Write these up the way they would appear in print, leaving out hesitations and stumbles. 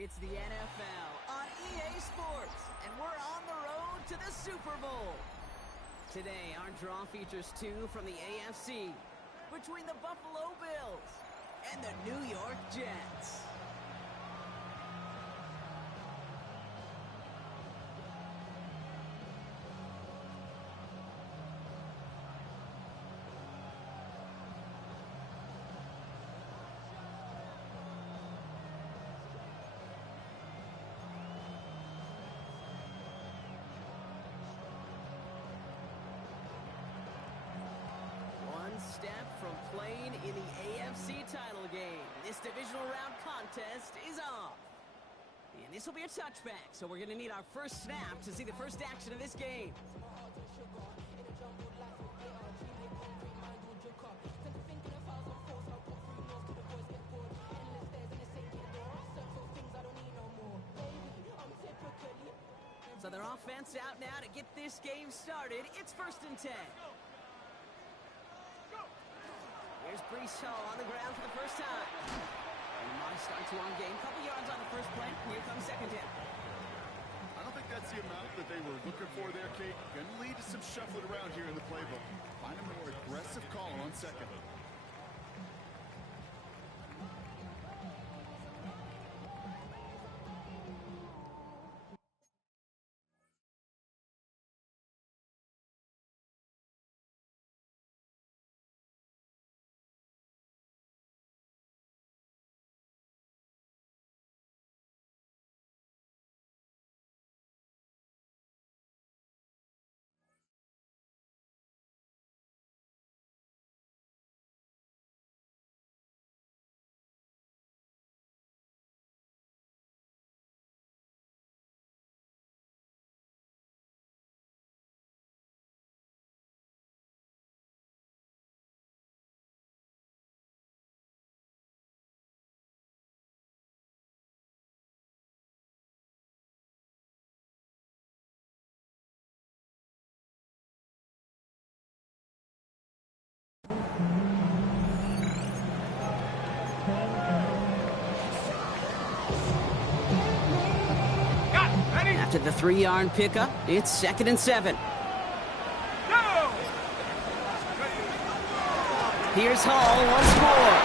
It's the NFL on EA Sports, and we're on the road to the Super Bowl. Today, our draw features two from the AFC between the Buffalo Bills and the New York Jets. Step from playing in the AFC title game. This divisional round contest is off. And this will be a touchback, so we're going to need our first snap to see the first action of this game. So their offense out now to get this game started. It's 1st and 10. Here's Breece Hall on the ground for the first time. And a modest start to our game. Couple yards on the first play. Here comes 2nd down. I don't think that's the amount that they were looking for there, Kate. Going to lead to some shuffling around here in the playbook. Find a more aggressive call on 2nd. After the 3-yard pickup, it's 2nd and 7. Here's Hall once more.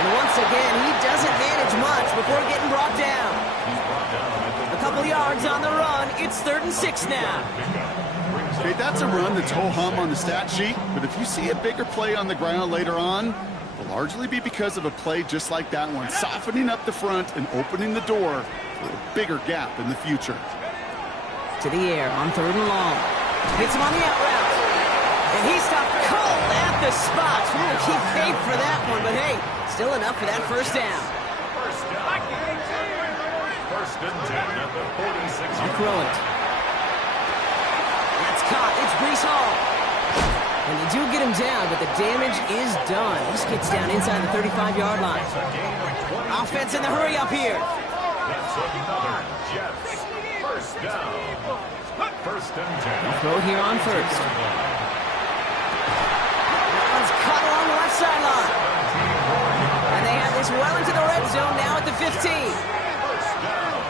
And once again, he doesn't manage much before getting brought down. A couple yards on the run. It's 3rd and 6 now. Okay, that's a run that's ho-hum on the stat sheet, but if you see a bigger play on the ground later on, it'll largely be because of a play just like that one, softening up the front and opening the door for a bigger gap in the future. To the air on 3rd and long. Hits him on the out route. And he stopped cold at the spot. We'll keep paid for that one, but hey, still enough for that first down. First and 10 at the 46. I'll throw it. That's caught. It's Breece Hall. And they do get him down, but the damage is done. He just gets down inside the 35-yard line. Offense in the hurry up here. That's another Jets. First down. 1st and 10. Throw here on 1st. That one's cut along the left sideline. And they have this well into the red zone now at the 15. First down.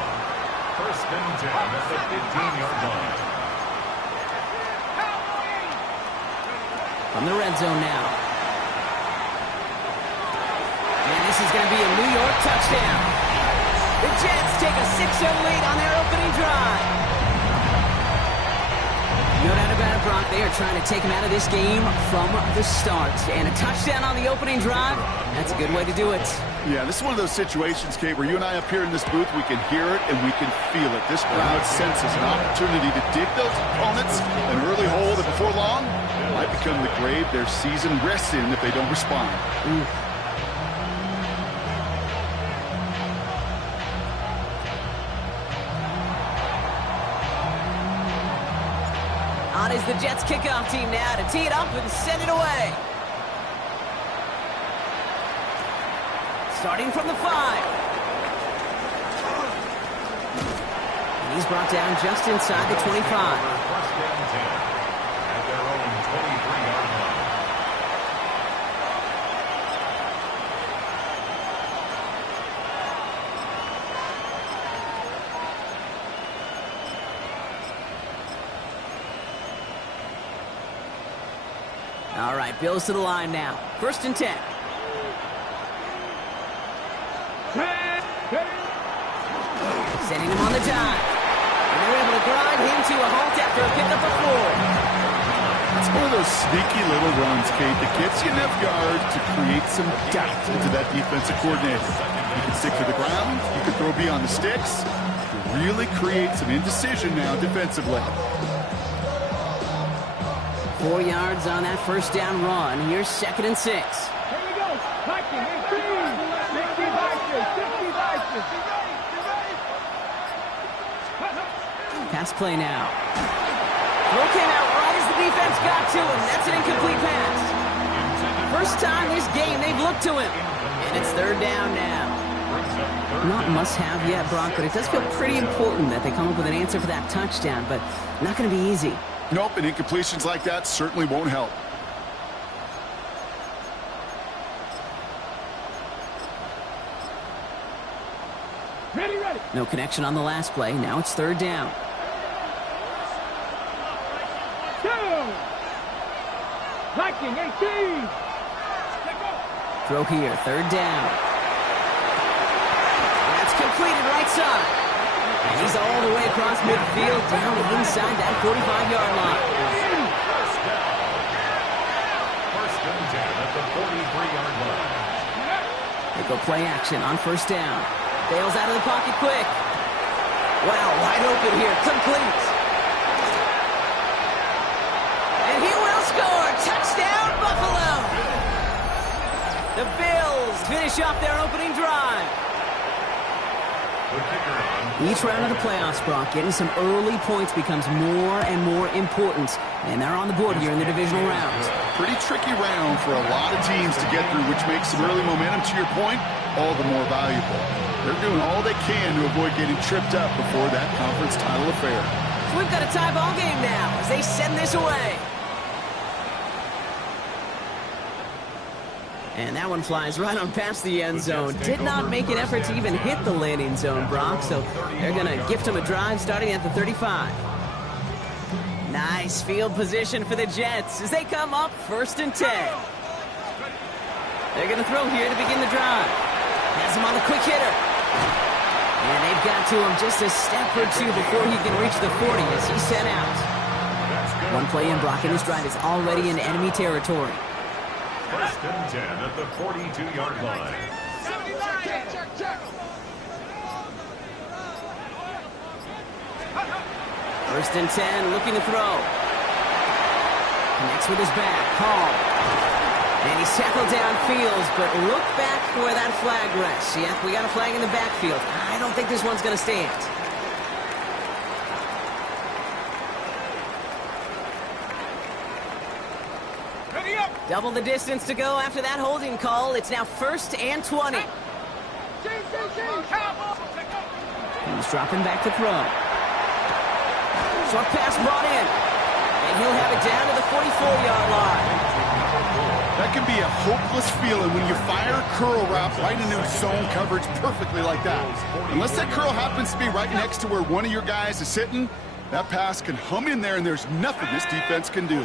1st and 10 at the 15-yard line. From the red zone now. And this is going to be a New York touchdown. The Jets take a 6-0 lead on their opening drive. No doubt about it, Brock. They are trying to take him out of this game from the start. And a touchdown on the opening drive, that's a good way to do it. Yeah, this is one of those situations, Kate, where you and I up here in this booth, we can hear it and we can feel it. This crowd senses an opportunity to dig those opponents an early hole that before long might become the grave their season rests in if they don't respond. On is the Jets kickoff team now to tee it up and send it away. Starting from the 5. And he's brought down just inside the 25. First and 10 at their own 23-yard line. All right, Bills to the line now. 1st and 10. Sending him on the dive. And they're able to grind him to a halt after a pickup of 4. It's one of those sneaky little runs, Kate, that gets you enough yards to create some doubt into that defensive coordinator. You can stick to the ground. You can throw beyond the sticks. You really create some indecision now defensively. 4 yards on that 1st down run. Here's 2nd and 6. Here we go. Hiking, 18. Pass play now. Throw came out right as the defense got to him. That's an incomplete pass. First time this game they've looked to him. And it's 3rd down now. Not must-have yet, Brock, but it does feel pretty important that they come up with an answer for that touchdown, but not going to be easy. Nope, and incompletions like that certainly won't help. Ready. No connection on the last play. Now it's 3rd down. Hiking, 18. Throw here, 3rd down. That's completed right side. And he's all the way across midfield down inside that 45-yard line. First and 10 at the 43-yard line. They go play action on 1st down. Bails out of the pocket quick. Wow, wide open here, complete. And he will score. Touchdown, Buffalo. The Bills finish off their opening drive. The kicker on. Each round of the playoffs, Brock, getting some early points becomes more and more important. And they're on the board here in the divisional rounds. Pretty tricky round for a lot of teams to get through, which makes some early momentum, to your point, all the more valuable. They're doing all they can to avoid getting tripped up before that conference title affair. So we've got a tie ball game now as they send this away. And that one flies right on past the end zone. Did not make an effort to even hit the landing zone, Brock. So they're going to gift him a drive starting at the 35. Nice field position for the Jets as they come up 1st and 10. They're going to throw here to begin the drive. Has him on the quick hitter. And they've got to him just a step or two before he can reach the 40 as he's sent out. One play in, Brock, and this drive is already in enemy territory. First and 10 at the 42-yard line. First and 10, looking to throw. Connects with his back, Hall. And he's tackled downfield, but look back for that flag rest. Yeah, we got a flag in the backfield. I don't think this one's going to stand. Ready up. Double the distance to go after that holding call. It's now 1st and 20. He's dropping back to throw. Short pass brought in. And he'll have it down to the 44-yard line. That can be a hopeless feeling when you fire a curl route right into zone coverage perfectly like that. Unless that curl happens to be right next to where one of your guys is sitting, that pass can hum in there and there's nothing this defense can do.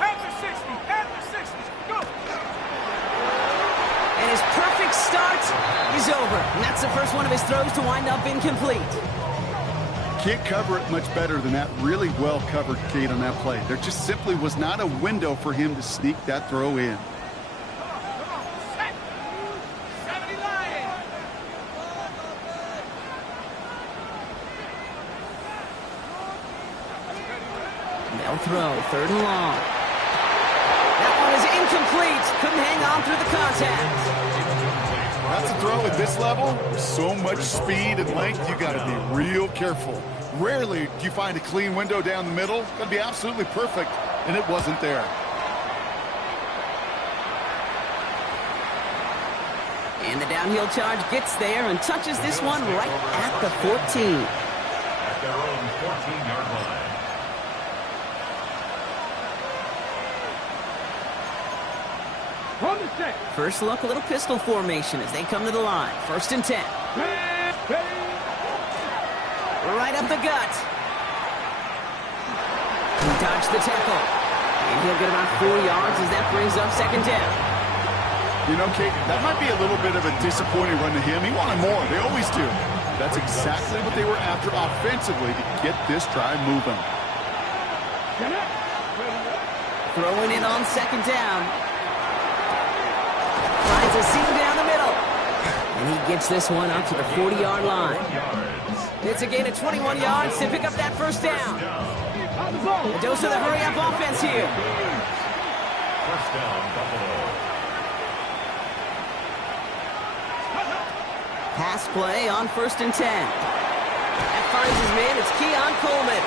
After 60, go. And his perfect start is over. And that's the first one of his throws to wind up incomplete. Can't cover it much better than that really well covered Kate on that play. There just simply was not a window for him to sneak that throw in. They'll throw 3rd and long. That one is incomplete. Couldn't hang on through the contact. That's a throw at this level. With so much speed and length, you got to be real careful. Rarely do you find a clean window down the middle. It's going to be absolutely perfect, and it wasn't there. And the downhill charge gets there and touches this one right at the 14. At their own 14-yard line. On the set. First look, a little pistol formation as they come to the line. 1st and 10. Right up the gut. He dodged the tackle. And he'll get about 4 yards as that brings up second down. You know, Kate, that might be a little bit of a disappointing run to him. He wanted more. They always do. That's exactly what they were after offensively to get this drive moving. Throwing it on second down. Finds a seam down the middle. And he gets this one up to the 40-yard line. It's a gain of 21 yards to pick up that first down. A dose of the hurry-up offense here. First down, Buffalo. Pass play on 1st and 10. That finds his man. It's Keon Coleman.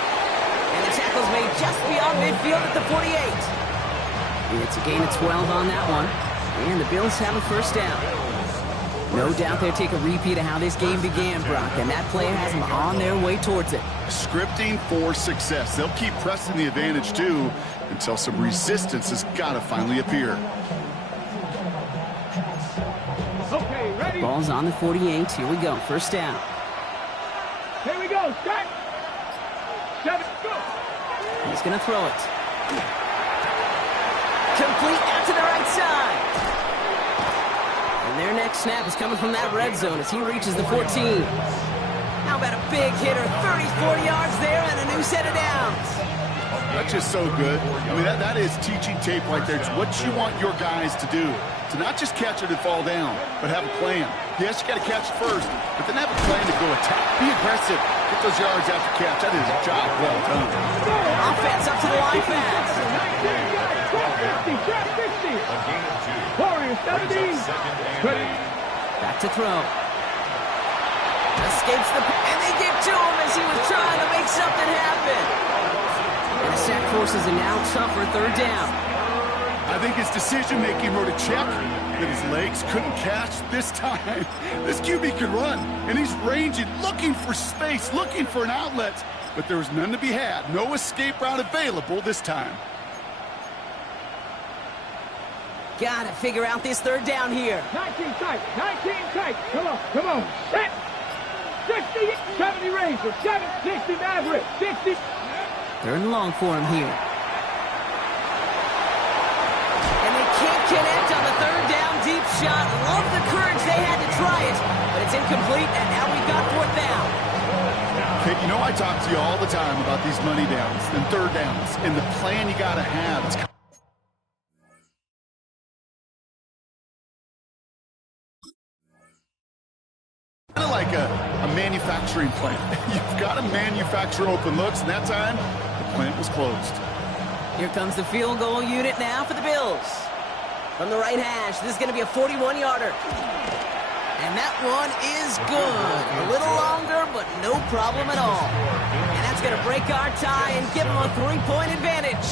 And the tackle's made just beyond midfield at the 48. It's a gain of 12 on that one. And the Bills have a first down. No doubt they'll take a repeat of how this game began, Brock. And that play has them on their way towards it. Scripting for success. They'll keep pressing the advantage, too, until some resistance has got to finally appear. Okay, ready? Ball's on the 48. Here we go. First down. Here we go. Start. 7, go. He's going to throw it. Complete out to the right side. And their next snap is coming from that red zone as he reaches the 14. How about a big hitter? 34 yards there and a new set of downs. That's just so good. I mean, that is teaching tape right there. It's what you want your guys to do. To not just catch it and fall down, but have a plan. Yes, you got to catch it first, but then have a plan to go attack. Be aggressive. Get those yards after catch. That is a job well done. Offense up to the line fast. 50, 50. A gain of 2. Warriors 17. Ready. Back to throw. Escapes the... And they get to him as he was trying to make something happen. And the sack forces a now tougher third down. I think his decision-making wrote a check that his legs couldn't catch this time. This QB can run, and he's ranging, looking for space, looking for an outlet. But there was none to be had. No escape route available this time. Got to figure out this third down here. 19 tight. 19 tight. Come on. Come on. Set. 60. 70 Ranger. 60 Maverick. 60. Third and long for him here. And they can't connect on the third down deep shot. Love the courage they had to try it, but it's incomplete, and now we've got fourth down. Kate, you know I talk to you all the time about these money downs and third downs, and the plan you got to have. It's kind of like a manufacturing plant. You've got to manufacture open looks, and that time, the plant was closed. Here comes the field goal unit now for the Bills. From the right hash, this is going to be a 41-yarder. And that one is good. A little longer, but no problem at all. And that's going to break our tie and give them a 3-point advantage.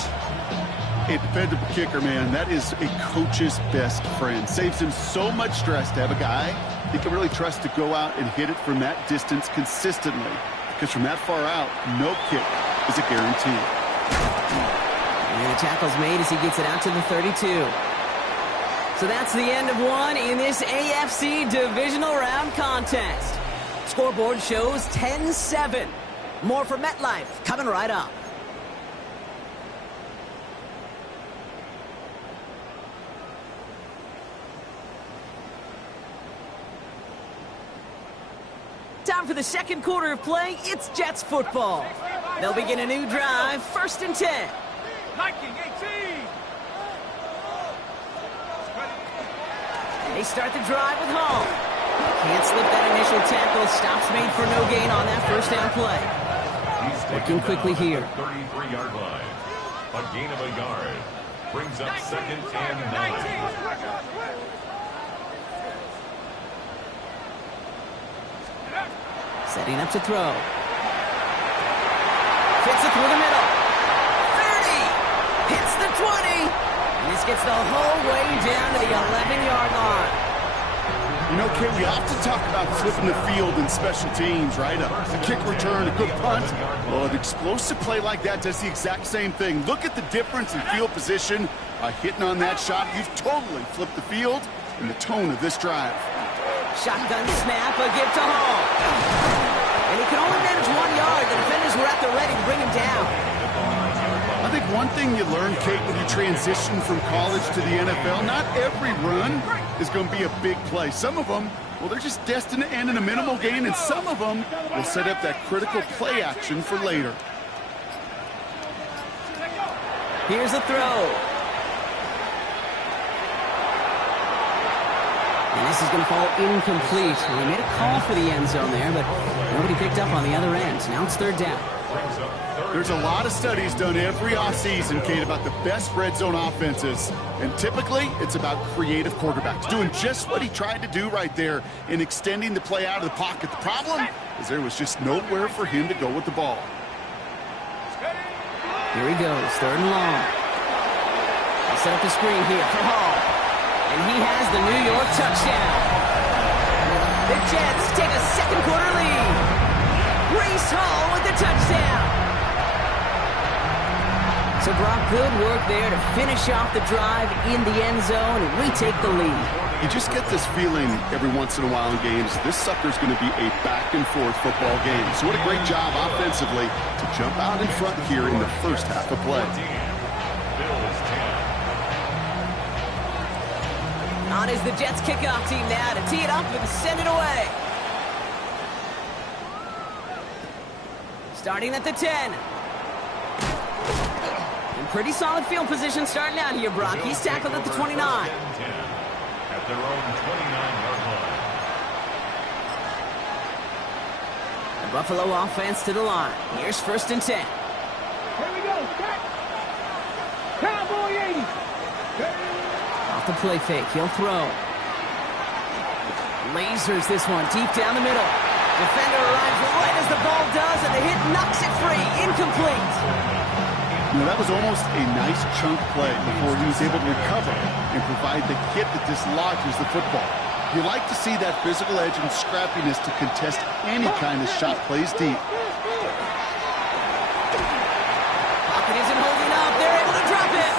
A dependable kicker, man, that is a coach's best friend. Saves him so much stress to have a guy he can really trust to go out and hit it from that distance consistently. Because from that far out, no kick is a guarantee. And the tackle's made as he gets it out to the 32. So that's the end of one in this AFC Divisional Round contest. Scoreboard shows 10-7. More from MetLife coming right up. Time for the second quarter of play. It's Jets football. They'll begin a new drive, 1st and 10. Viking 18. They start the drive with Hall. Can't slip that initial tackle. Stops made for no gain on that first down play. Working quickly here. 33-yard line. A gain of a yard. Brings up 2nd and 9. Setting up to throw. Fits it through the middle. 30. Hits the 20. And this gets the whole way down to the 11-yard line. You know, Kate, we often talk about flipping the field in special teams, right? A kick return, a good punt. Well, an explosive play like that does the exact same thing. Look at the difference in field position by hitting on that shot. You've totally flipped the field and the tone of this drive. Shotgun snap, a give to Hall. And he can only manage 1 yard. The defenders were at the ready to bring him down. I think one thing you learn, Kate, when you transition from college to the NFL, not every run is going to be a big play. Some of them, well, they're just destined to end in a minimal gain, and some of them will set up that critical play action for later. Here's the throw. And this is going to fall incomplete. Well, he made a call for the end zone there, but nobody picked up on the other end. Now it's third down. There's a lot of studies done every offseason, Kate, about the best red zone offenses. And typically, it's about creative quarterbacks doing just what he tried to do right there in extending the play out of the pocket. The problem is there was just nowhere for him to go with the ball. Here he goes, third and long. He'll set up the screen here for Hall. And he has the New York touchdown. The Jets take a second quarter lead. Breece Hall with the touchdown. So Brock, good work there to finish off the drive in the end zone, and we take the lead. You just get this feeling every once in a while in games, this sucker's going to be a back-and-forth football game. So what a great job offensively to jump out in front here in the first half of play. On is the Jets kickoff team now to tee it up and send it away. Starting at the 10. In pretty solid field position starting out here, Brock. He's tackled at the 29. At their own 29-yard line. The Buffalo offense to the line. Here's first and 10. Here we go. Cowboy 80. Off the play fake. He'll throw. Lasers this one deep down the middle. Defender arrives right as the ball does, and the hit knocks it free. Incomplete. You know, that was almost a nice chunk play before he was able to recover and provide the hit that dislodges the football. You like to see that physical edge and scrappiness to contest any kind of shot plays deep. Pocket isn't holding up. They're able to drop it.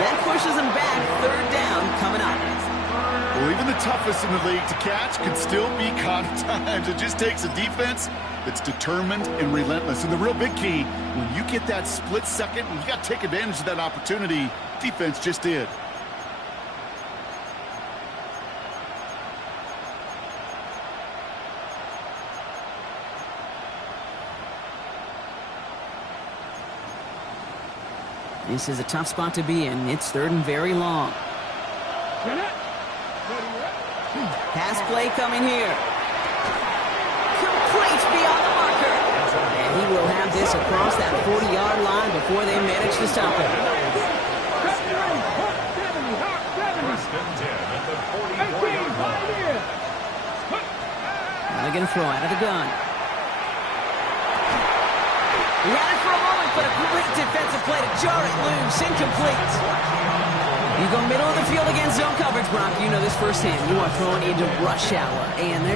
That pushes them back. Third down coming up. Well, even the toughest in the league to catch can still be caught at times. It just takes a defense that's determined and relentless. And the real big key, when you get that split second, you got to take advantage of that opportunity. Defense just did. This is a tough spot to be in. It's third and very long. Pass play coming here. Complete beyond the marker. And he will have this across that 40-yard line before they manage to stop him. First and 10 at the 44-yard line. Now they're going to throw out of the gun. He had it for a moment, but a great defensive play to jar it loose. Incomplete. You go middle of the field against zone coverage, Brock. You know this firsthand. You are throwing into rush hour, and there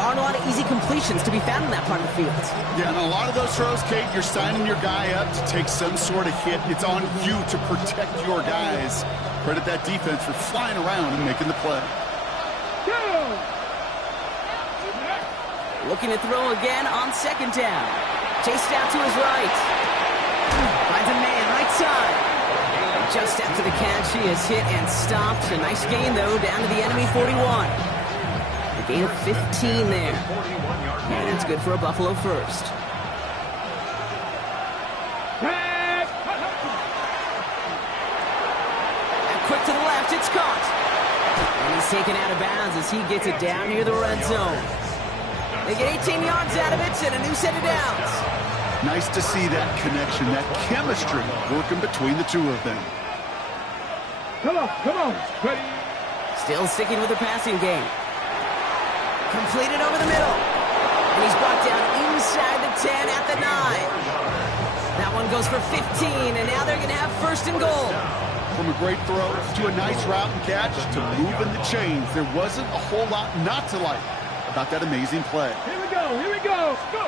aren't a lot of easy completions to be found in that part of the field. Yeah, and a lot of those throws, Kate, you're signing your guy up to take some sort of hit. It's on you to protect your guys. Credit that defense for flying around and making the play. Looking to throw again on second down. Chased out to his right. Finds a man right side. Just after the catch, he is hit and stopped. A nice gain, though, down to the enemy 41. A gain of 15 there. And that's good for a Buffalo first. And quick to the left, it's caught. And he's taken out of bounds as he gets it down near the red zone. They get 18 yards out of it and a new set of downs. Nice to see that connection, that chemistry working between the two of them. Come on. Ready? Still sticking with the passing game. Completed over the middle. And he's brought down inside the 10 at the 9. That one goes for 15, and now they're going to have first and goal. From a great throw to a nice route and catch to moving the chains, there wasn't a whole lot not to like about that amazing play. Here we go. Go.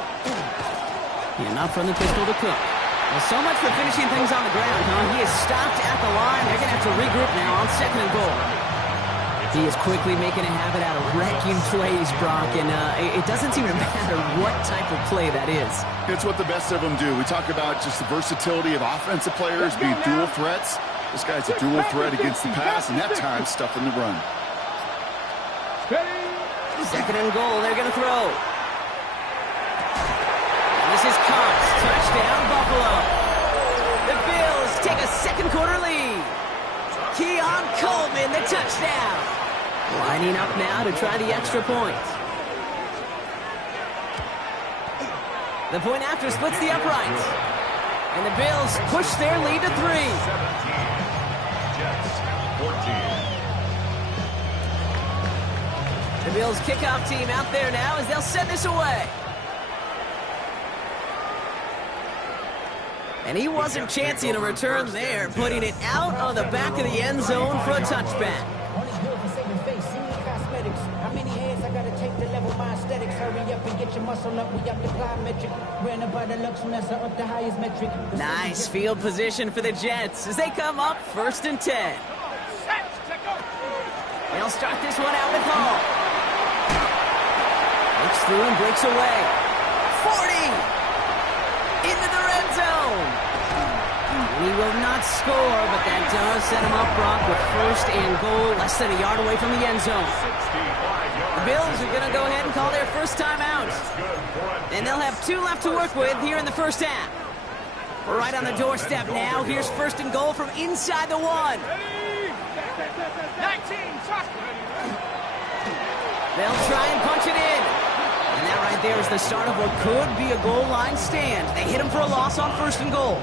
Yeah, not from the pistol to Cook. Well, so much for finishing things on the ground, huh? He is stopped at the line. They're going to have to regroup now on second and goal. He is quickly making a habit out of wrecking plays, Brock, and it doesn't seem to matter what type of play that is. It's what the best of them do. We talk about just the versatility of offensive players being dual threats. This guy's a dual threat against the pass, and that time stuffing the run. Second and goal, they're going to throw. This is Cox, touchdown Buffalo. The Bills take a second quarter lead. Keon Coleman, the touchdown. Lining up now to try the extra point. The point after splits the uprights. And the Bills push their lead to 3. 17. Jets 14. The Bills kickoff team out there now as they'll send this away. And he wasn't chancing a return there, putting it out on the back of the end zone for a touchback. Nice field position for the Jets as they come up 1st and 10. They'll start this one out with Hall. Looks through and breaks away. 40! Into the red zone. He will not score, but that does set him up, Brock, with 1st and goal, less than a yard away from the end zone. The Bills are going to go ahead and call their first timeout. And they'll have 2 left to work with here in the first half. We're right on the doorstep now. Here's 1st and goal from inside the 1. 19, They'll try and punch it in. And that right there is the start of what could be a goal line stand. They hit him for a loss on 1st and goal.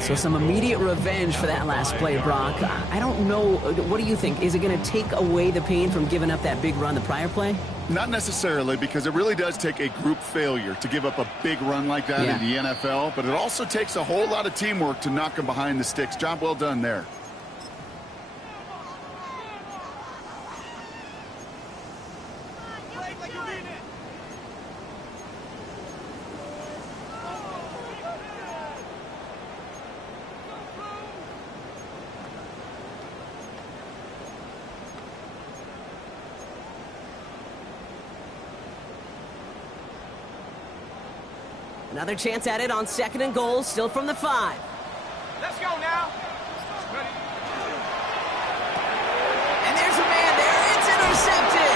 So some immediate revenge for that last play, Brock. I don't know. What do you think? Is it going to take away the pain from giving up that big run the prior play? Not necessarily, because it really does take a group failure to give up a big run like that in the NFL. But it also takes a whole lot of teamwork to knock him behind the sticks. Job well done there. Another chance at it on 2nd and goal, still from the 5. Let's go now. And there's a man there. It's intercepted.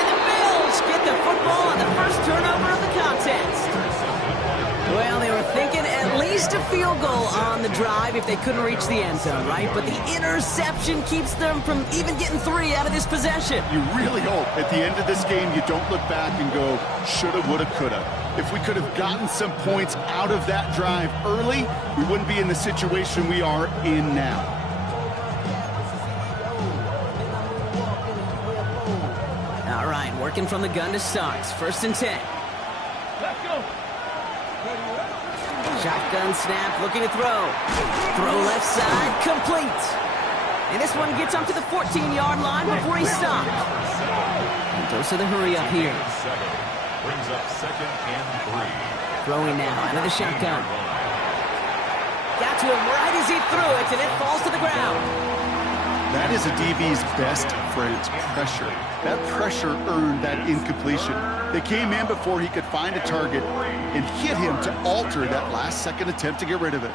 And the Bills get the football on the first turnover of the contest. Well, they were thinking at least a field goal on the drive if they couldn't reach the end zone, right? But the interception keeps them from even getting 3 out of this possession. You really hope at the end of this game you don't look back and go, shoulda, woulda, coulda. If we could have gotten some points out of that drive early, we wouldn't be in the situation we are in now. All right, working from the gun to start. 1st and 10. Let's go. Shotgun snap, looking to throw. Throw left side, complete. And this one gets up to the 14-yard line before he stopped. And those are the hurry up here. Brings up 2nd and 3. Throwing now out of the shotgun. Got to him right as he threw it, and it falls to the ground. That is a DB's best friend, pressure. That pressure earned that incompletion. They came in before he could find a target and hit him to alter that last-second attempt to get rid of it.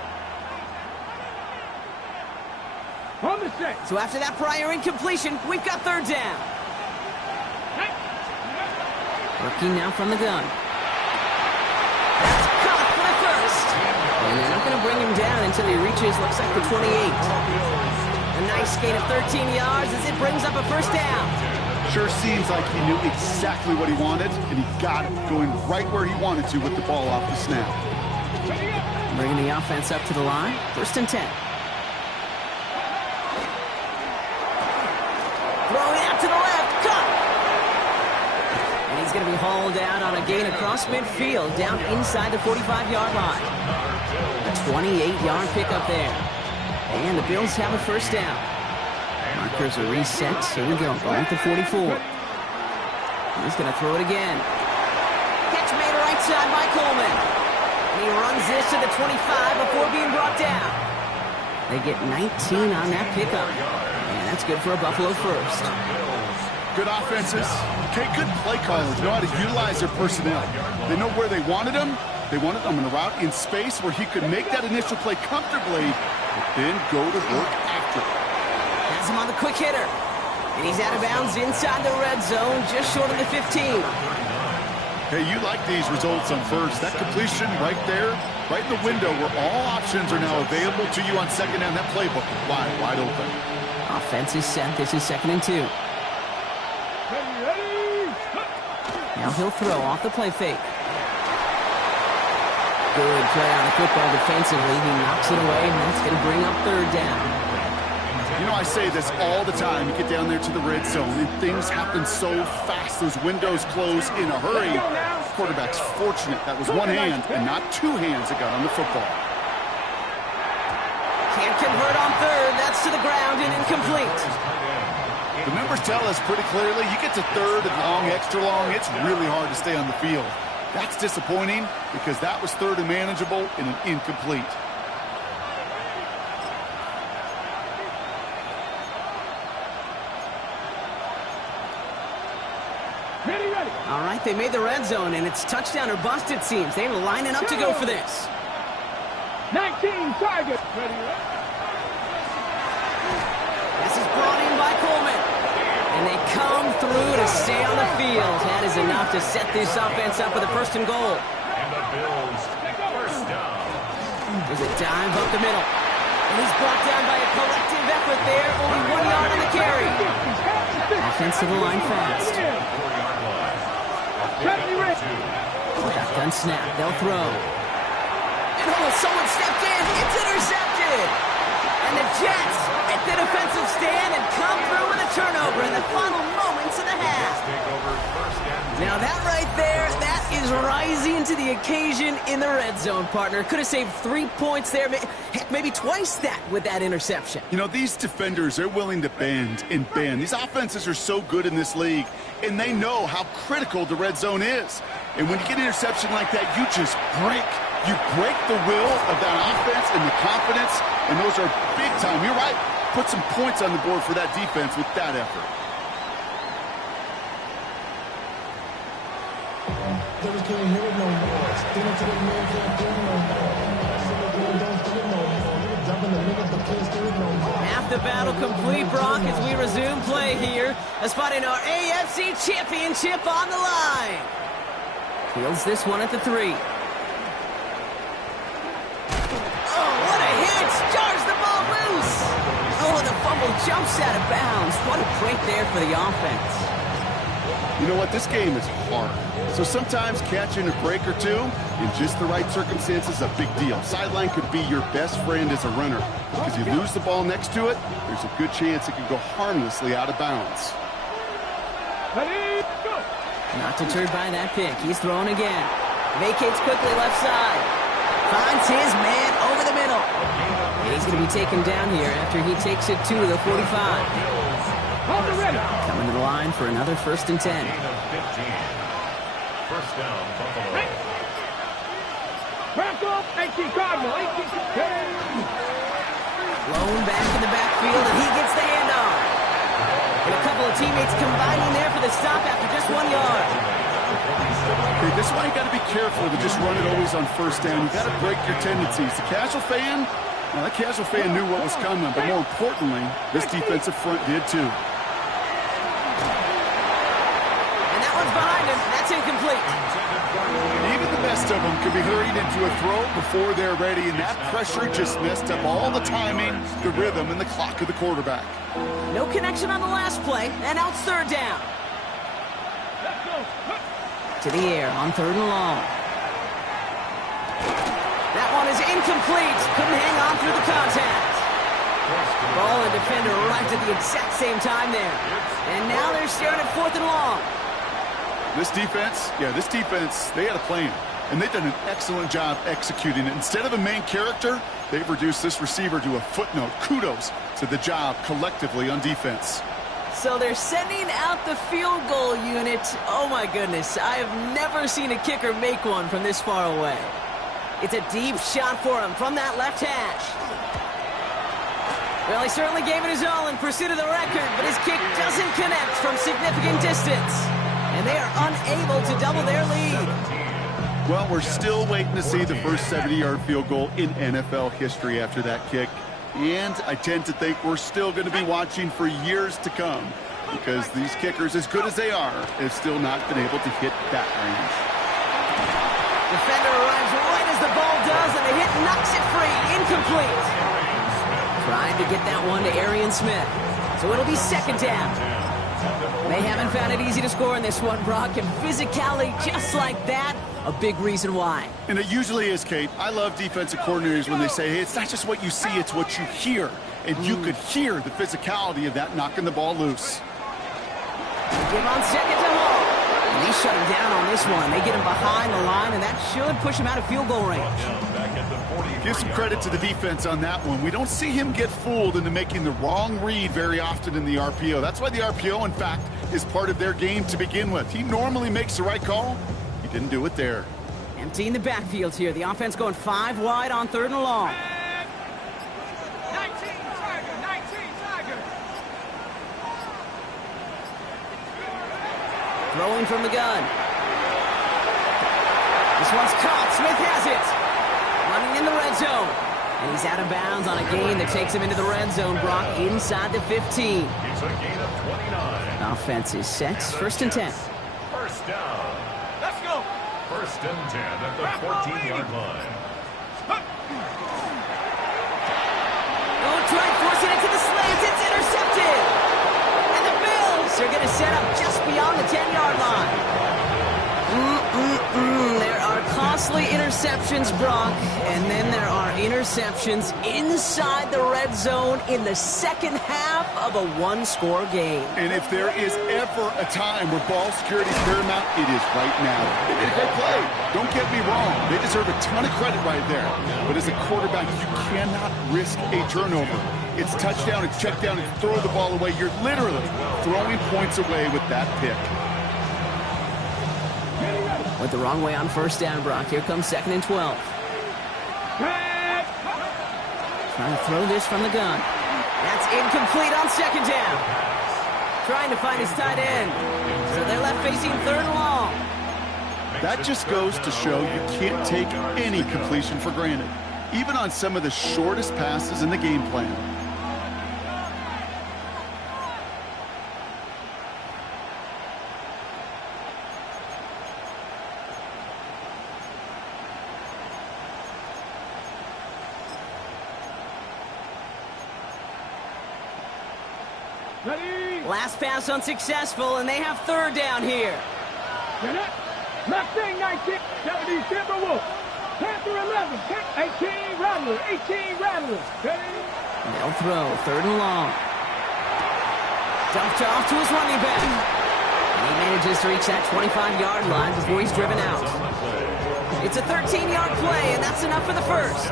On the set. So after that prior incompletion, we've got 3rd down. Working now from the gun. That's caught for the 1st. And they're not going to bring him down until he reaches, looks like, the 28. A nice gain of 13 yards as it brings up a 1st down. Sure seems like he knew exactly what he wanted, and he got it going right where he wanted to with the ball off the snap. Bringing the offense up to the line. 1st and 10. Throwing out to the left. Cut! And he's going to be hauled out on a gain across midfield, down inside the 45-yard line. A 28-yard pickup there. And the Bills have a 1st down. Markers are reset. Here we go. Ball at the 44. He's going to throw it again. Catch made right side by Coleman. And he runs this to the 25 before being brought down. They get 19 on that pickup. And that's good for a Buffalo first. Good offenses. Okay, good play callers know how to utilize their personnel. They know where they wanted him. They wanted him in a route in space where he could make that initial play comfortably, but then go to work after it. Has him on the quick hitter. And he's out of bounds inside the red zone, just short of the 15. Hey, you like these results on first. That completion right there, right in the window where all options are now available to you on second down. That playbook is wide open. Offense is set. This is 2nd and 2. Now he'll throw off the play fake. Good play on the football defensively. He knocks it away, and that's going to bring up 3rd down. You know, I say this all the time. You get down there to the red zone, and things happen so fast. Those windows close in a hurry. Quarterback's fortunate that was one hand and not two hands that got on the football. Can't convert on 3rd. That's to the ground and incomplete. The numbers tell us pretty clearly, you get to 3rd and long, extra long, it's really hard to stay on the field. That's disappointing because that was 3rd and manageable and an incomplete. All right, they made the red zone, and it's touchdown or bust, it seems. They're lining up to go for this. 19 target. This is brought in by Coleman. And they come through to stay on the field. That is enough to set this offense up with a 1st and goal. And the Bills, 1st down. There's a dive up the middle. And he's brought down by a collective effort there. Only 1 yard on the carry. Offense to the line fast. 4-yard line. Shotgun snap. They'll throw. And someone stepped in. It's intercepted. And the Jets at the defensive stand and come through with a turnover in the final moments of the half. Now that right there, that is rising to the occasion in the red zone, partner. Could have saved 3 points there. Heck, maybe twice that with that interception. You know, these defenders, they're willing to bend and bend. These offenses are so good in this league, and they know how critical the red zone is. And when you get an interception like that, you just break. You break the will of that offense and the confidence, and those are big time. You're right. Put some points on the board for that defense with that effort. Half the battle complete, Brock, as we resume play here. A spot in our AFC Championship on the line. Fields this one at the 3. Jars the ball loose. Oh, the fumble jumps out of bounds. What a break there for the offense. You know what? This game is hard. So sometimes catching a break or two in just the right circumstances is a big deal. Sideline could be your best friend as a runner. Because you lose the ball next to it, there's a good chance it could go harmlessly out of bounds. Not deterred by that pick. He's throwing again. Vacates quickly left side. Finds his man over the middle. He's going to be taken down here after he takes it to the 45. Coming to the line for another 1st and 10. 1st down, Buffalo. Blown back in the backfield, and he gets the handoff. And a couple of teammates combining there for the stop after just 1 yard. Okay, this is why you got to be careful to just run it always on 1st down. You got to break your tendencies. The casual fan, well, that casual fan knew what was coming, but more importantly, this defensive front did too. And that one's behind him. That's incomplete. Even the best of them could be hurried into a throw before they're ready, and that pressure just messed up all the timing, the rhythm, and the clock of the quarterback. No connection on the last play, and now it's 3rd down. To the air on 3rd and long. That one is incomplete. Couldn't hang on through the contact. Ball and defender arrived at the exact same time there. And now they're staring at 4th and long. This defense, they had a plan. And they've done an excellent job executing it. Instead of a main character, they've reduced this receiver to a footnote. Kudos to the job collectively on defense. So they're sending out the field goal unit. Oh my goodness, I have never seen a kicker make one from this far away. It's a deep shot for him from that left hash. Well, he certainly gave it his all in pursuit of the record, but his kick doesn't connect from significant distance. And they are unable to double their lead. Well, we're still waiting to see the first 70-yard field goal in NFL history after that kick. And I tend to think we're still going to be watching for years to come because these kickers, as good as they are, have still not been able to hit that range. Defender arrives right as the ball does, and the hit knocks it free. Incomplete. Trying to get that one to Arian Smith. So it'll be second down. They haven't found it easy to score in this one, Brock, and physicality just like that, a big reason why. And it usually is, Kate. I love defensive coordinators when they say, hey, it's not just what you see, it's what you hear. And you could hear the physicality of that knocking the ball loose. Give on second to Hall. And they shut him down on this one. They get him behind the line, and that should push him out of field goal range. Give some credit to the defense on that one. We don't see him get fooled into making the wrong read very often in the RPO. That's why the RPO, in fact, is part of their game to begin with. He normally makes the right call. He didn't do it there. Emptying the backfield here. The offense going 5 wide on 3rd and long. 19 Tiger. Throwing from the gun. This one's caught. Smith has it. Running in the red zone. And he's out of bounds on a gain that takes him into the red zone, Brock, inside the 15. It's a gain of 29. Offense is set. 1st and 10. First down. Let's go. 1st and 10 at the 14-yard line. Oh, try forcing it to the slants. It's intercepted. And the Bills are going to set up just beyond the 10-yard line. There are costly interceptions, Brock, and then there are interceptions inside the red zone in the second half of a one-score game. And if there is ever a time where ball security is paramount, it is right now. They did a great play. Don't get me wrong. They deserve a ton of credit right there. But as a quarterback, you cannot risk a turnover. It's touchdown, it's check down, it's throw the ball away. You're literally throwing points away with that pick. Went the wrong way on 1st down, Brock. Here comes 2nd and 12. Trying to throw this from the gun. That's incomplete on 2nd down. Trying to find his tight end. So they're left facing 3rd and long. That just goes to show you can't take any completion for granted, even on some of the shortest passes in the game plan. Last pass unsuccessful, and they have 3rd down here. Mustang 1970 Timberwolf. Panther 11. 18 Rattler. 18 Rattler. They'll throw 3rd and long. Dumped off to his running back. And he manages to reach that 25-yard line before he's driven out. It's a 13-yard play, and that's enough for the first.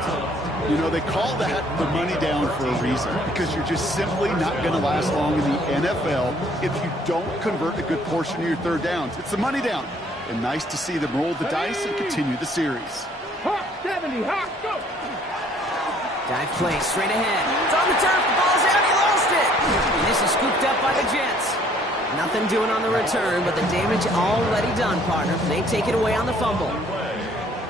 You know, they call that the money down for a reason, because you're just simply not going to last long in the NFL if you don't convert a good portion of your 3rd downs. It's the money down. And nice to see them roll the dice and continue the series. Hawk 70. Hawk, go. Dive play straight ahead. It's on the turf. The ball's out. He lost it. And this is scooped up by the Jets. Nothing doing on the return, but the damage already done, partner. They take it away on the fumble.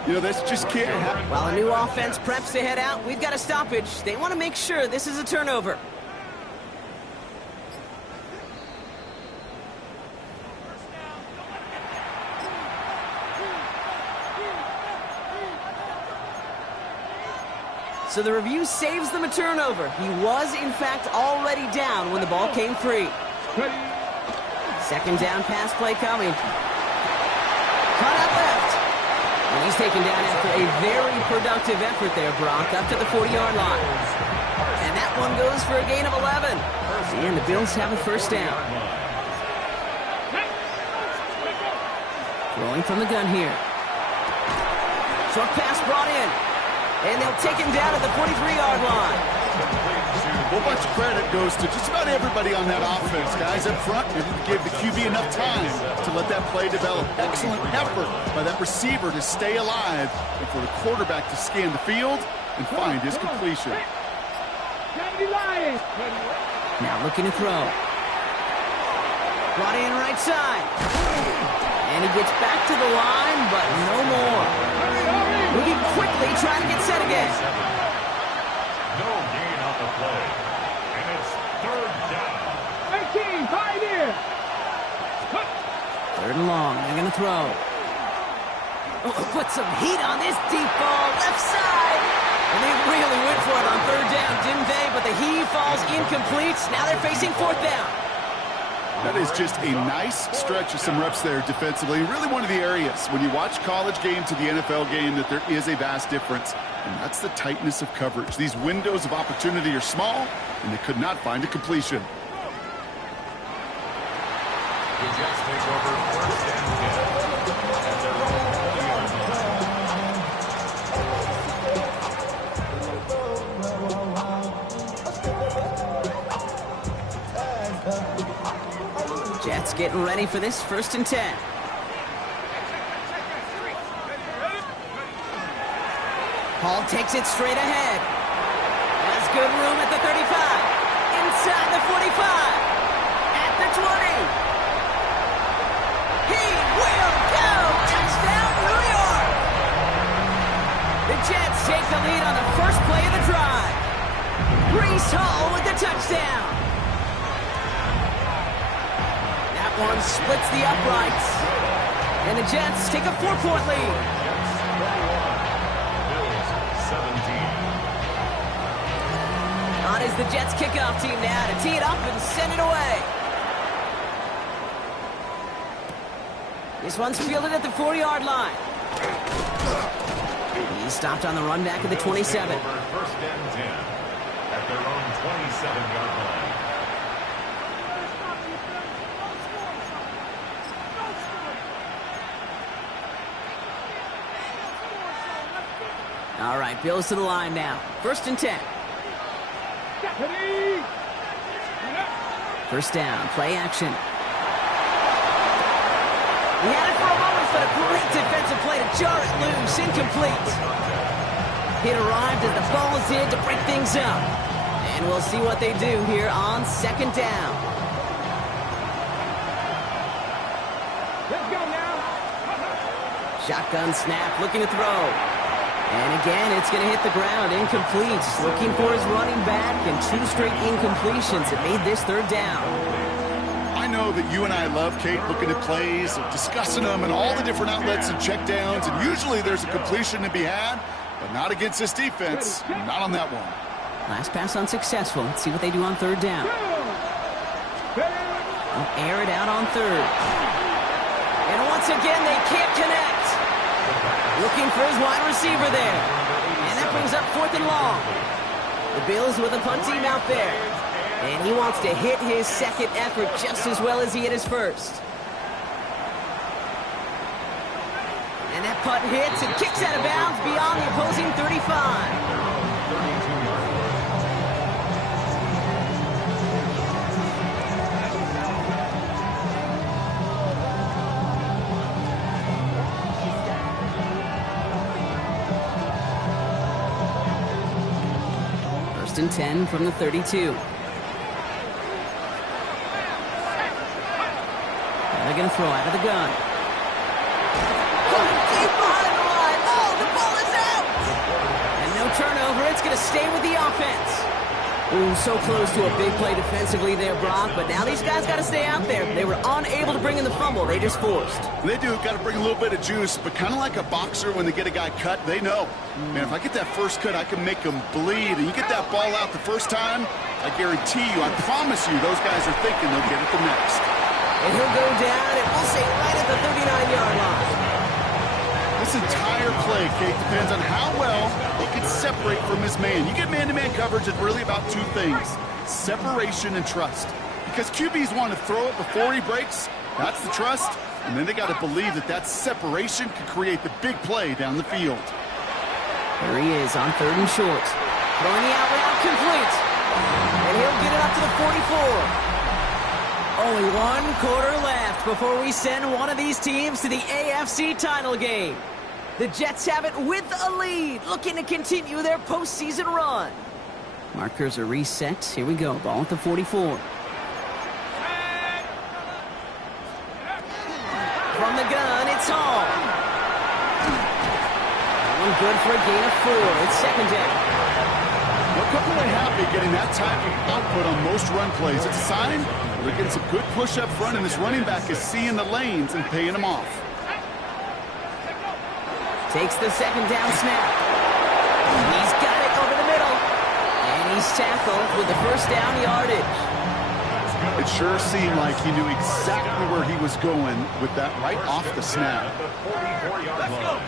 You know, this just can't happen. While a new offense preps to head out, we've got a stoppage. They want to make sure this is a turnover. So the review saves them a turnover. He was, in fact, already down when the ball came free. 2nd down pass play coming. Cut out left. And he's taken down after a very productive effort there, Brock, up to the 40-yard line. And that one goes for a gain of 11. And the Bills have a 1st down. Rolling from the gun here. Short pass brought in. And they'll take him down at the 43-yard line. A whole bunch of credit goes to just about everybody on that offense. Guys up front didn't give the QB enough time to let that play develop. Excellent effort by that receiver to stay alive and for the quarterback to scan the field and find his completion. 70 Lions. Now looking to throw. Brought in right side. And he gets back to the line, but no more. Moving quickly, trying to get set again. No gain on the play. And it's third down. 18, Pioneer. Third and long, they're going to throw. Oh, put some heat on this deep ball, left side. And they really went for it on third down, didn't they? But the heave falls incomplete. Now they're facing fourth down. That is just a nice stretch of some reps there defensively. Really one of the areas when you watch college game to the NFL game that there is a vast difference. And that's the tightness of coverage. These windows of opportunity are small, and they could not find a completion. The Jets take over first and 10 at their own 20-yard line. Jets getting ready for this first and 10. Hall takes it straight ahead. Has good room at the 35. Inside the 45. At the 20. He will go! Touchdown, New York! The Jets take the lead on the first play of the drive. Breece Hall with the touchdown. That one splits the uprights. And the Jets take a 4-point lead. Jets 21, Bills 17. On is the Jets kickoff team now to tee it up and send it away. This one's fielded at the 4-yard line. He's stopped on the run back at the 27. First and 10 at their own 27-yard line. All right, Bills to the line now. First and 10. First down, play action. He had it for a moment, but a great defensive play to jar it loose. Incomplete. It arrived as the ball is in to break things up. And we'll see what they do here on second down. Let's go now. Shotgun snap, looking to throw. And again, it's going to hit the ground. Incomplete. Looking for his running back, and 2 straight incompletions. It made this third down. I know that you and I love, Kate, looking at plays, discussing them, and all the different outlets and checkdowns, and usually there's a completion to be had, but not against this defense. Not on that one. Last pass unsuccessful. Let's see what they do on third down. They'll air it out on third. And once again, they can't connect. Looking for his wide receiver there. And that brings up fourth and long. The Bills with a punt team out there. And he wants to hit his second effort just as well as he hit his first. And that punt hits and kicks out of bounds beyond the opposing 35. First and 10 from the 32. They're going to throw out of the gun. Deep behind the line. Oh, the ball is out! And no turnover. It's going to stay with the offense. Ooh, so close to a big play defensively there, Brock. But now these guys got to stay out there. They were unable to bring in the fumble. They just forced. They do. Got to bring a little bit of juice, but kind of like a boxer when they get a guy cut, they know. Man, if I get that first cut, I can make them bleed. And you get that ball out the first time, I guarantee you, I promise you, those guys are thinking they'll get it the next. And he'll go down, and we'll say right at the 39-yard line. This entire play, Kate, depends on how well he can separate from his man. You get man-to-man coverage, it's really about 2 things, separation and trust. Because QBs want to throw it before he breaks, that's the trust, and then they got to believe that that separation can create the big play down the field. Here he is on third and short. Throwing the out route complete. And he'll get it up to the 44. Only 1 quarter left before we send one of these teams to the AFC title game. The Jets have it with a lead, looking to continue their postseason run. Markers are reset. Here we go. Ball at the 44. From the gun, it's Hall. That one good for a gain of 4. It's second down. Look up really happy getting that type of output on most run plays. It's a sign they're getting some good push up front, and this running back is seeing the lanes and paying them off. Takes the second down snap. He's got it over the middle. And he's tackled with the first down yardage. It sure seemed like he knew exactly where he was going with that right off the snap. Let's go.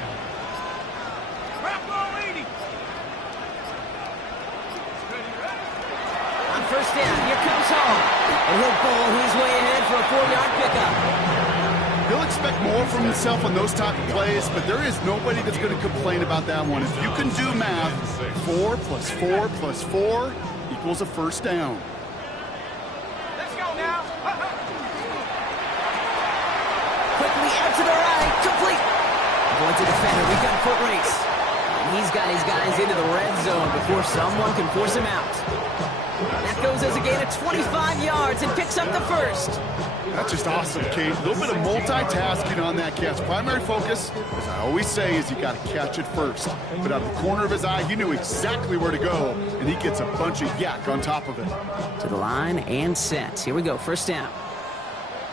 On first down, here comes Hall. And he'll bowl his way ahead for a 4-yard pickup. He'll expect more from himself on those type of plays, but there is nobody that's going to complain about that one. If you can do math, 4 plus 4 plus 4 equals a first down. Let's go now. Quickly out to the right, complete. Going to defender, we got a foot race. And he's got his guys into the red zone before someone can force him out. That goes as a gain of 25 yards and picks up the first. That's just awesome, Kate. A little bit of multitasking on that catch. Primary focus, as I always say, is you got to catch it first. But out of the corner of his eye, he knew exactly where to go, and he gets a bunch of yak on top of it. To the line and set. Here we go, first down.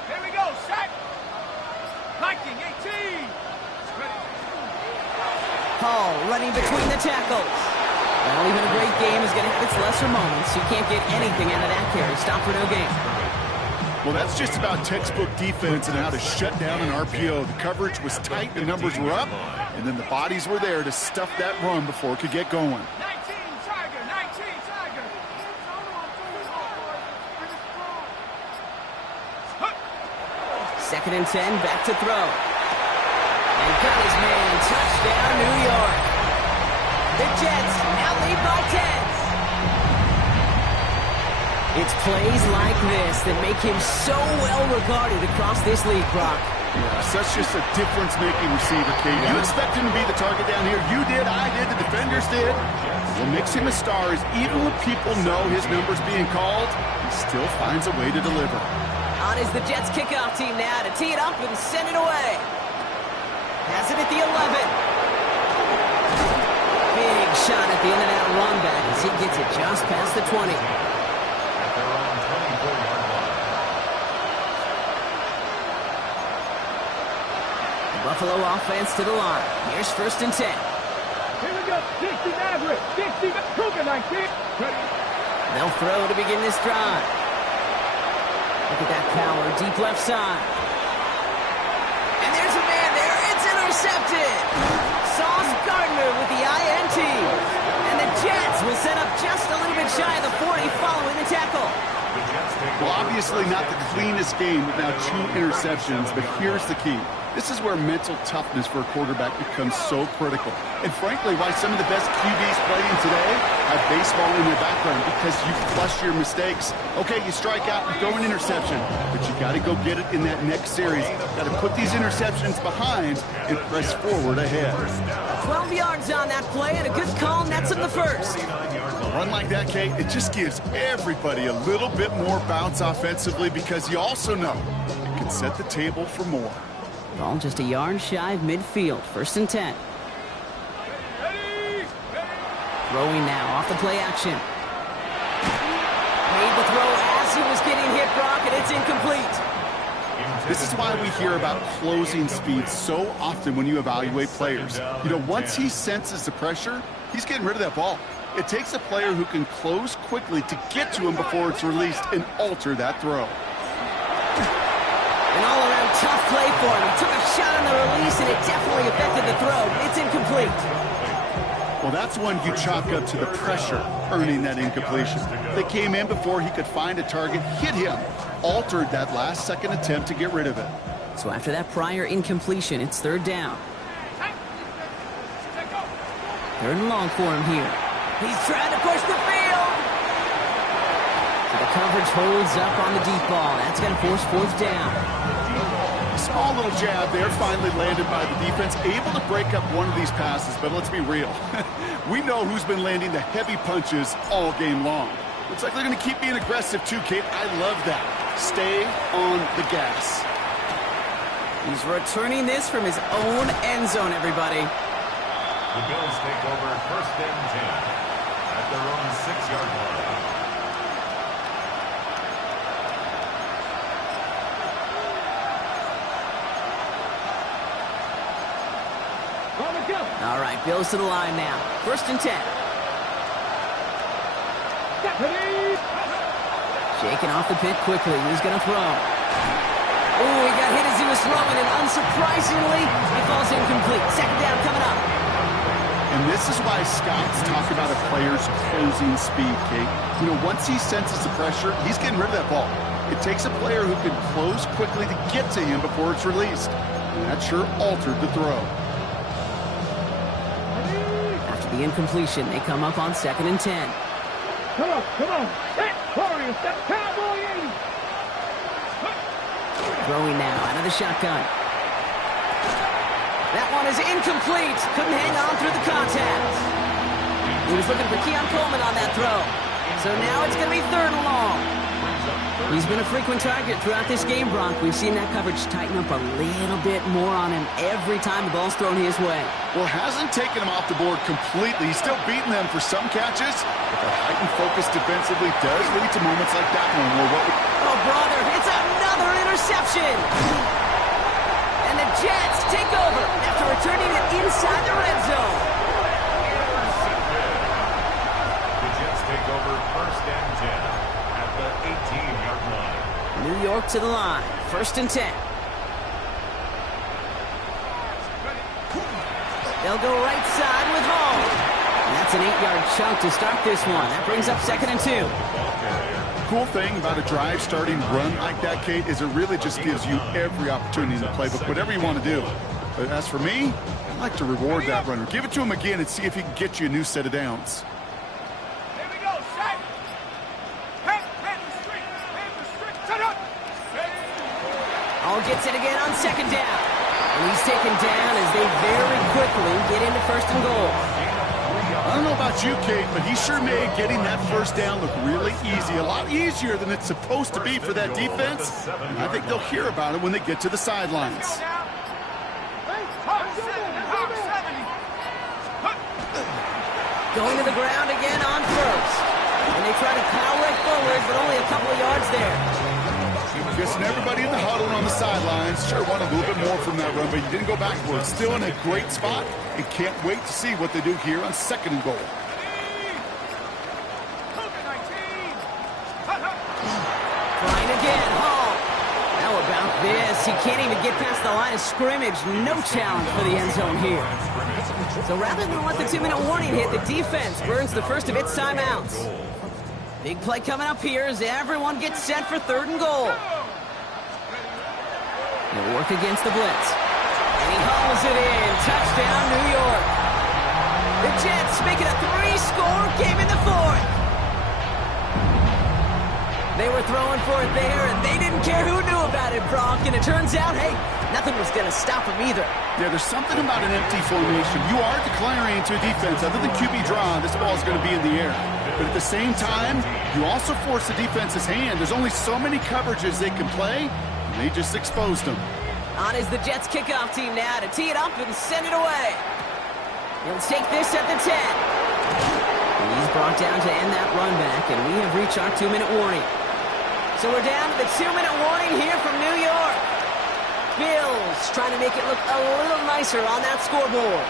Here we go, set. Viking 18. Hall running between the tackles. Well, even a great game is going to have its lesser moments. You can't get anything out of that carry. Stop for no gain. Well, that's just about textbook defense and how to shut down an RPO. The coverage was tight, the numbers were up, and then the bodies were there to stuff that run before it could get going. 19 Tiger, 19 Tiger. Second and 10, back to throw. And got his man, touchdown, New York. The Jets now lead by 10. It's plays like this that make him so well regarded across this league, Brock. Yeah, such just a difference-making receiver, Kate. You expect him to be the target down here. You did, I did, the defenders did. What makes him a star is even when people know his number's being called, he still finds a way to deliver. On is the Jets kickoff team now to tee it up and send it away. Has it at the 11. Big shot at the in and out run back as he gets it just past the 20. At their own 24-yard line. The Buffalo offense to the line. Here's first and 10. Here we go. 60 Maverick. 60 Cougar 19. Ready. They'll throw to begin this drive. Look at that power, deep left side. And there's a man there. It's intercepted. Sauce Gardner with the INT. And the Jets will set up just a little bit shy of the 40 following the tackle. Well, obviously not the cleanest game with now 2 interceptions, but here's the key. This is where mental toughness for a quarterback becomes so critical. And frankly, why some of the best QBs playing today have baseball in their background, because you flush your mistakes. Okay, you strike out, you throw an interception, but you got to go get it in that next series. Got to put these interceptions behind and press forward ahead. 12 yards on that play and a good call nets him the first. A run like that, Kate, it just gives everybody a little bit more bounce offensively, because you also know it can set the table for more. Ball just a yard shy of midfield. First and 10. Throwing now off the play action. Made the throw as he was getting hit, Brock, and it's incomplete. This is why we hear about closing speed so often when you evaluate players. You know, once he senses the pressure, he's getting rid of that ball. It takes a player who can close quickly to get to him before it's released and alter that throw. An all-around tough play for him. He took a shot on the release, and it definitely affected the throw. It's incomplete. Well, that's one you chalk up to the pressure earning that incompletion. They came in before he could find a target, hit him, altered that last-second attempt to get rid of it. So after that prior incompletion, it's third down. Third and long for him here. He's trying to push the field. So the coverage holds up on the deep ball. That's going to force fourth down. small little jab there, finally landed by the defense, able to break up one of these passes, but let's be real. We know who's been landing the heavy punches all game long. Looks like they're going to keep being aggressive too, Kate. I love that. Stay on the gas. He's returning this from his own end zone, everybody. The Bills take over 1st and 10 at their own 6-yard line. All right, Bills to the line now. 1st and 10. Shaking off the pit quickly. He's going to throw. Oh, he got hit as he was throwing, and unsurprisingly, he falls incomplete. 2nd down coming up. And this is why scouts talk about a player's closing speed, Kate. You know, once he senses the pressure, he's getting rid of that ball. It takes a player who can close quickly to get to him before it's released. And that sure altered the throw. The incompletion, they come up on 2nd and 10. Come on. Set, Warriors, set, Cowboy 80. Throwing now out of the shotgun. That one is incomplete. Couldn't hang on through the contact. He was looking for Keon Coleman on that throw. So now it's going to be 3rd and long. He's been a frequent target throughout this game, Bronk. We've seen that coverage tighten up a little bit more on him every time the ball's thrown his way. Well, hasn't taken him off the board completely. He's still beating them for some catches, but the heightened focus defensively does lead to moments like that one. Oh, brother, it's another interception! And the Jets take over after returning it inside the red zone. The Jets take over 1st and 10 at the 18-yard line. New York to the line. 1st and 10. They'll go right side with Hall. And that's an 8-yard chunk to start this one. That brings up 2nd and 2. Cool thing about a drive starting run like that, Kate, is it really just gives you every opportunity in the playbook, whatever you want to do. But as for me, I like to reward that runner. Give it to him again and see if he can get you a new set of downs. Here we go, set. Set up. All gets it again on 2nd down. And he's taken down as they very quickly get into 1st and goal. I don't know about you, Kate, but he sure made getting that 1st down look really easy. A lot easier than it's supposed to be for that defense. And I think they'll hear about it when they get to the sidelines. Going to the ground again on 1st. And they try to power right forward, but only a couple of yards there. Guessing everybody in the huddle and on the sidelines sure wanted a little bit more from that run, but you didn't go backwards. Still in a great spot, and can't wait to see what they do here on 2nd and goal. Trying again, Hall. How about this? He can't even get past the line of scrimmage. No challenge for the end zone here. So rather than let the 2-minute warning hit, the defense burns the first of its timeouts. Big play coming up here as everyone gets set for 3rd and goal. He'll work against the blitz. And he hauls it in. Touchdown, New York. The Jets make it a 3-score game in the 4th. They were throwing for it there, and they didn't care who knew about it, Brock. And it turns out, hey, nothing was going to stop them either. Yeah, there's something about an empty formation. You are declaring to a defense, other than QB draw, this ball is going to be in the air. But at the same time, you also force the defense's hand. There's only so many coverages they can play, and they just exposed them. On is the Jets kickoff team now to tee it up and send it away. He'll take this at the 10. And he's brought down to end that run back, and we have reached our 2-minute warning. So we're down to the 2-minute warning here from New York. Bills trying to make it look a little nicer on that scoreboard.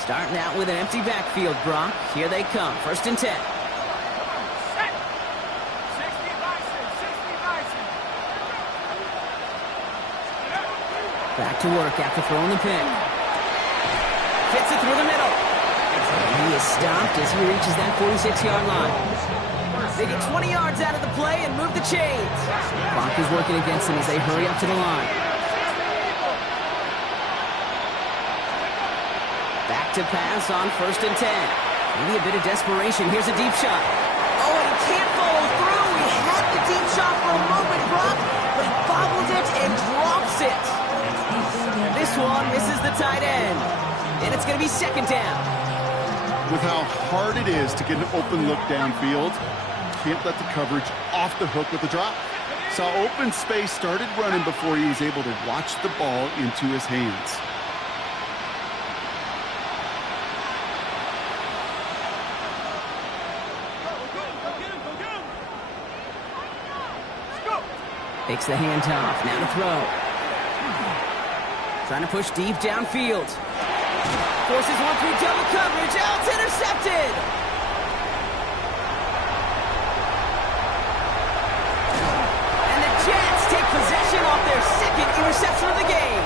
Starting out with an empty backfield, Brock. Here they come. 1st and 10. Back to work after throwing the pick. Fits it through the middle. And he is stopped as he reaches that 46-yard line. They get 20 yards out of the play and move the chains. Clock is working against them as they hurry up to the line. Back to pass on 1st and 10. Maybe a bit of desperation. Here's a deep shot. Oh, and he can't follow through. He had the deep shot for a moment, Brock, but he bobbled it and drops it. This one misses the tight end, and it's going to be second down. With how hard it is to get an open look downfield, can't let the coverage off the hook with the drop. Saw open space, started running before he was able to watch the ball into his hands. Takes the handoff, now to throw. Trying to push deep downfield. Forces one through double coverage. Oh, it's intercepted! And the Jets take possession off their second interception of the game.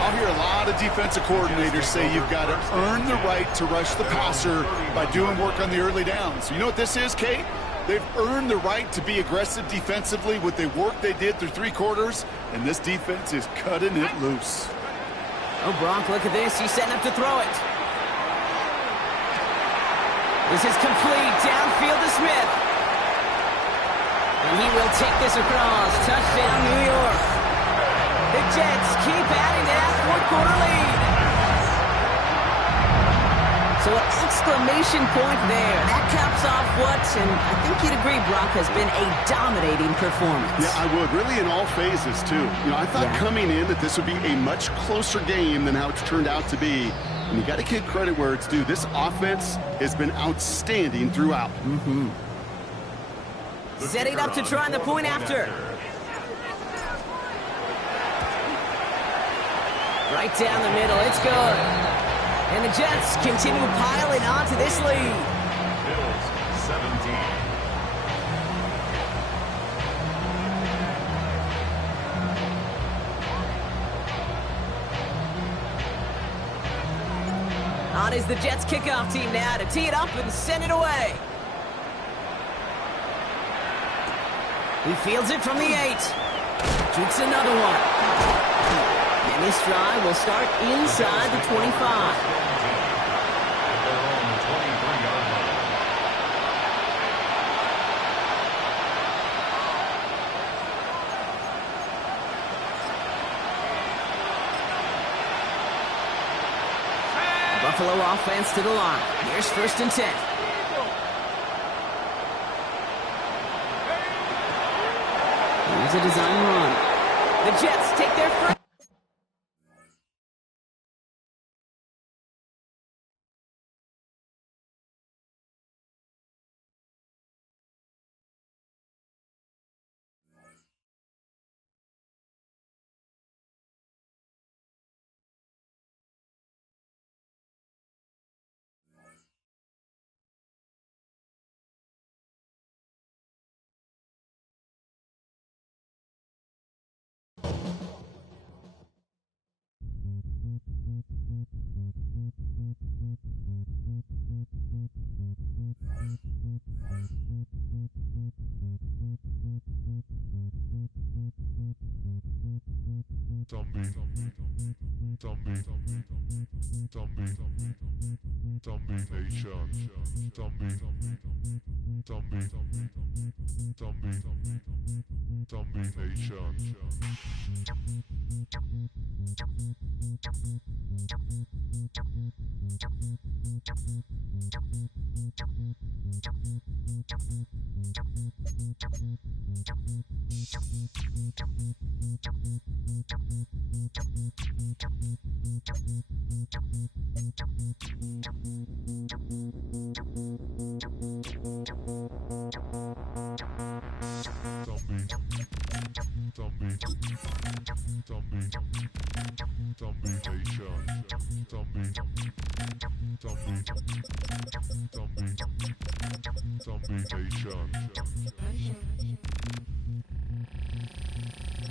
I'll hear a lot of defensive coordinators say you've got to earn the right to rush the passer by doing work on the early downs. You know what this is, Kate? They've earned the right to be aggressive defensively with the work they did through 3 quarters, and this defense is cutting it loose. Oh, Brock, look at this. He's setting up to throw it. This is complete. Downfield to Smith. And he will take this across. Touchdown, New York. The Jets keep adding to that fourth-quarter lead. So an exclamation point there. That caps off what, and I think you'd agree, Brock, has been a dominating performance. Yeah, I would. Really in all phases, too. You know, I thought coming in that this would be a much closer game than how it's turned out to be. And you got to give credit where it's due. This offense has been outstanding throughout. Setting up to try the point after. Right down the middle. It's good. And the Jets continue piling on to this lead. Bills 17. On is the Jets kickoff team now to tee it up and send it away. He fields it from the 8. Jukes another one. And this drive will start inside the 25. Buffalo offense to the line. Here's 1st and 10. Here's a design run. The Jets take their first.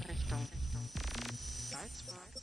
Richtung Salzburg.